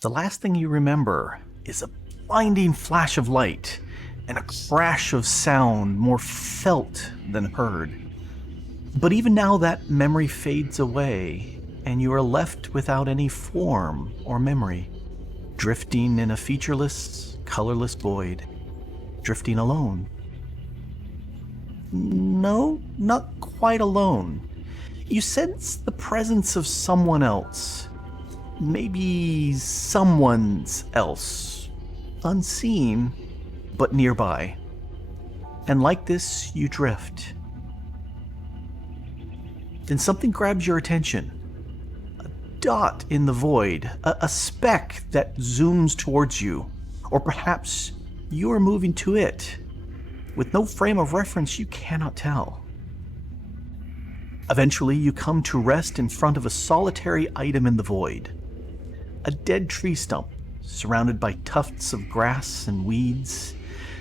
The last thing you remember is a blinding flash of light and a crash of sound more felt than heard. But even now that memory fades away, and you are left without any form or memory, drifting in a featureless, colorless void, drifting alone. No, not quite alone. You sense the presence of someone else. Maybe someone's else. Unseen, but nearby. And like this, you drift. Then something grabs your attention. A dot in the void, a speck that zooms towards you. Or perhaps you are moving to it. With no frame of reference, you cannot tell. Eventually, you come to rest in front of a solitary item in the void. A dead tree stump, surrounded by tufts of grass and weeds.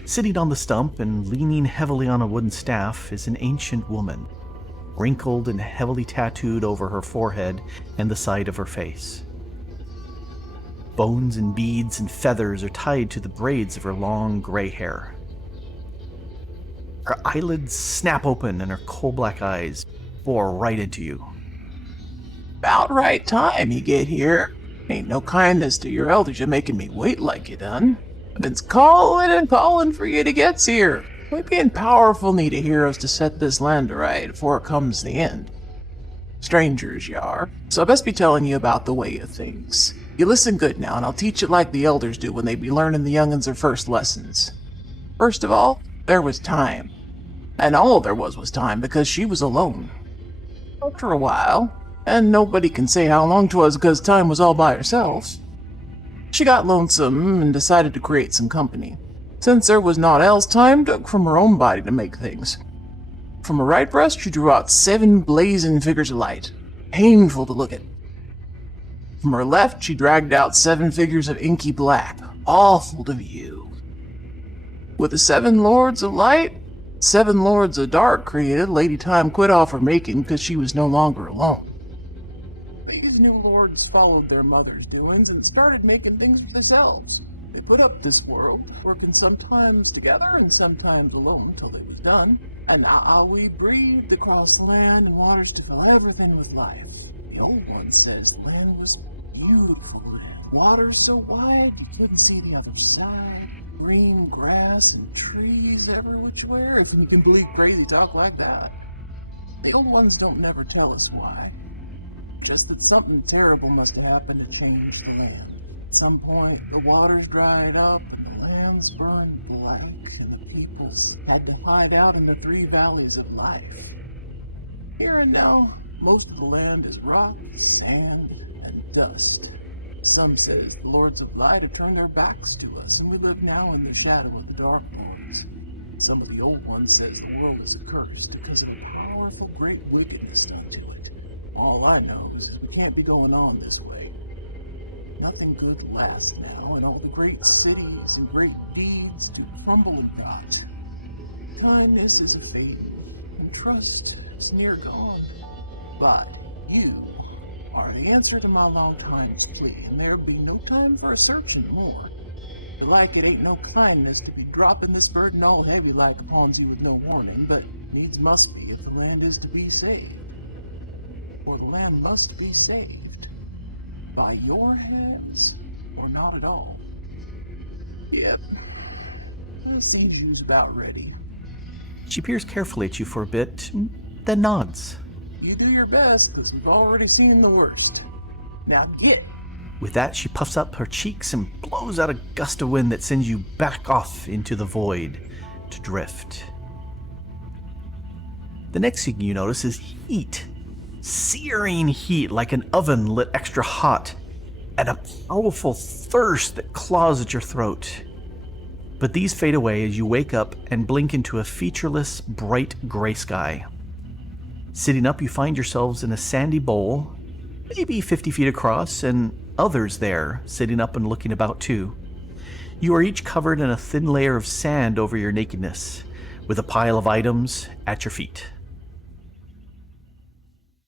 Sitting on the stump and leaning heavily on a wooden staff is an ancient woman, wrinkled and heavily tattooed over her forehead and the side of her face. Bones and beads and feathers are tied to the braids of her long gray hair. Her eyelids snap open and her coal-black eyes bore right into you. About right time you get here. Ain't no kindness to your elders you making me wait like you done. I've been calling and calling for you to get here. We be in powerful need of heroes to set this land right before it comes the end. Strangers you are, so I best be telling you about the way of things. You listen good now, and I'll teach you like the elders do when they be learning the young'uns their first lessons. First of all, there was time. And all there was time, because she was alone. After a while, and nobody can say how long 'twas because time was all by herself, she got lonesome and decided to create some company. Since there was naught else, time took from her own body to make things. From her right breast, she drew out 7 blazing figures of light, painful to look at. From her left, she dragged out 7 figures of inky black, awful to view. With the 7 lords of light, 7 lords of dark created, Lady Time quit off her making because she was no longer alone. These new lords followed their mother's doings and started making things for themselves. They put up this world, working sometimes together and sometimes alone till they was done. And now we breathed across the land and waters to fill everything with life. The old one says the land was beautiful and waters so wide you couldn't see the other side. Green grass and trees every which way, if you can believe crazy talk like that. The old ones don't never tell us why. Just that something terrible must have happened to change the land. At some point, the waters dried up and the lands burned black, and the peoples had to hide out in the 3 valleys of life. Here and now, most of the land is rock, sand, and dust. Some says the Lords of Light have turned their backs to us, and we live now in the shadow of the Dark Lords. Some of the old ones says the world is accursed because of a powerful great wickedness done to it. All I know is we can't be going on this way. Nothing good lasts now, and all the great cities and great deeds do crumble and rot. Kindness is a-fading, and trust is near gone. But you are the answer to my long time's plea, and there'll be no time for a searching more. Belike it ain't no kindness to be dropping this burden all heavy like upon you with no warning, but needs must be if the land is to be saved. For the land must be saved. By your hands, or not at all. Yep, I sees you's about ready. She peers carefully at you for a bit, then nods. You do your best, 'cause we've already seen the worst. Now get! With that, she puffs up her cheeks and blows out a gust of wind that sends you back off into the void to drift. The next thing you notice is heat. Searing heat like an oven lit extra hot, and a powerful thirst that claws at your throat. But these fade away as you wake up and blink into a featureless, bright gray sky. Sitting up, you find yourselves in a sandy bowl, maybe 50 feet across, and others there, sitting up and looking about too. You are each covered in a thin layer of sand over your nakedness, with a pile of items at your feet.